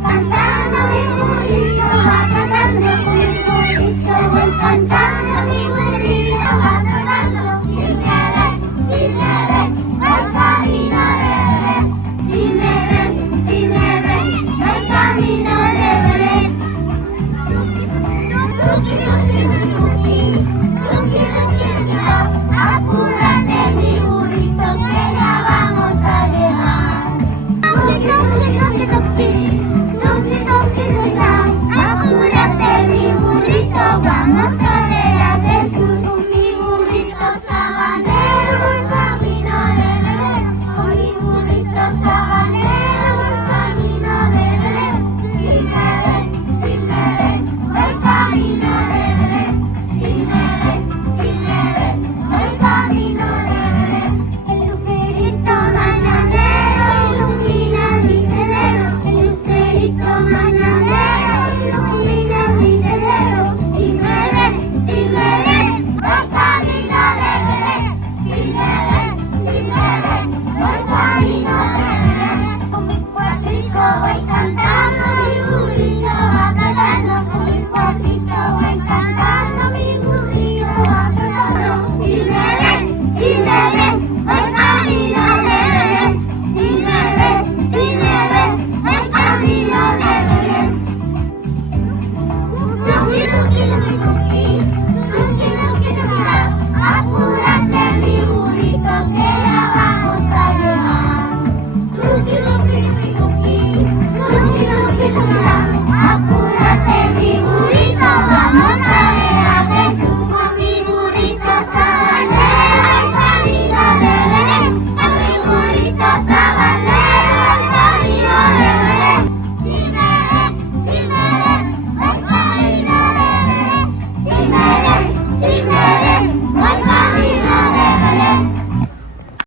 cantando mi burrito va cantando, mi burrito voy cantando, mi burrito va cantando. Si me ven, el camino de Belén. Si me ven, el camino de Belén. Tuki, tuki, tuki, tuki, tuki, tuki, apúrate mi burrito que ya vamos a llegar. Tuki, tuki, tuki, tuki, tuki, tuki, tuki, apúrate mi burrito, vamos a ver a Jesús. Mi burrito sabanero, el camino de Belén. Oh, mi burrito sabanero, el camino de Belén. Si me ven, el camino de Belén. Si me ven, el camino de Belén. El lucerito mañanero ilumina mi sendero. El lucerito mañanero ilumina mi sendero. Si me ven, el camino de Belén. Si me ven, el camino de Belén. Con mi cuatrico voy cantando.